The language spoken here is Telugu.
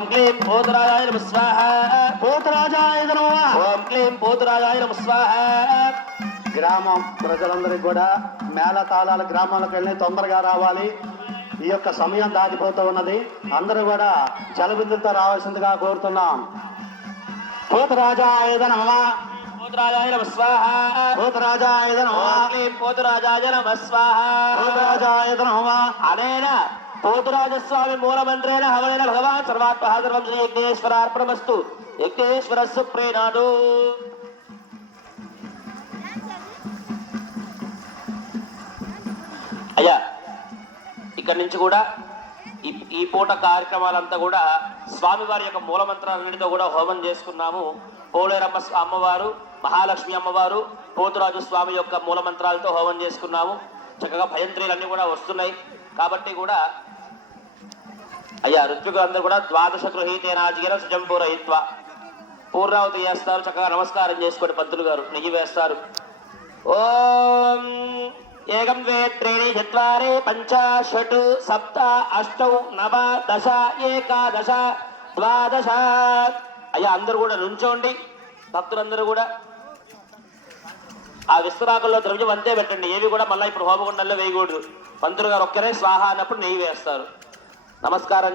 क्लीं पोतराजाय नमः स्वाहा పోతరాజాయ నమః. ओम क्लीं पोतराजाय नमः स्वाहा గ్రామం ప్రజలందరికీ కూడా మేళతాళాల గ్రామాలకు వెళ్ళి తొందరగా రావాలి. ఈ యొక్క సమయం దాటిపోతూ ఉన్నది. అందరూ కూడా జలబిందులతో రావాల్సిందిగా కోరుతున్నాం. పోతరాజాయ నమః. पोतराजाय नमः स्वाहा పోతరాజాయ నమః. ओम क्लीं पोतराजाय नमः स्वाहा పోతరాజాయ నమః. अनेन पोतराजस्वामी मूलमन्त्रेण हवनेन भगवान् सर्वात्मः सर्वं श्री यज्ञेश्वरार्पणमस्तु यज्ञेश्वरस्य प्रेणादो అయ్యా ఇక్కడి నుంచి కూడా ఈ పూట కార్యక్రమాలంతా కూడా స్వామివారి యొక్క మూలమంత్రాలన్నిటితో కూడా హోమం చేసుకున్నాము. పోలేరమ్మ అమ్మవారు, మహాలక్ష్మి అమ్మవారు, పోతురాజు స్వామి యొక్క మూలమంత్రాలతో హోమం చేసుకున్నాము. చక్కగా భయంత్రీలన్నీ కూడా వస్తున్నాయి కాబట్టి కూడా అయ్యా ఋత్వికులు అందరూ కూడా ద్వాదశ గృహీతేనాజిగిన సుజంపూరయిత్వ పూర్ణావతి చేస్తారు. చక్కగా నమస్కారం చేసుకోండి. పంతులు గారు నెయ్యి వేస్తారు. ఓం ఏకం ద్వే త్రీణి చత్వారి పంచ షట్ సప్త అష్టౌ నవ దశ ఏకాదశ ద్వాదశ. అయ్యా అందరూ కూడా నుంచోండి. భక్తులందరూ కూడా ఆ విస్తరాకుల్లో ద్రవ్యం అంతే పెట్టండి. ఏవి కూడా మళ్ళీ ఇప్పుడు హోమగుండంలో వేయకూడదు. పంతులు గారు ఒక్కరే స్వాహ అన్నప్పుడు నెయ్యి వేస్తారు. నమస్కారం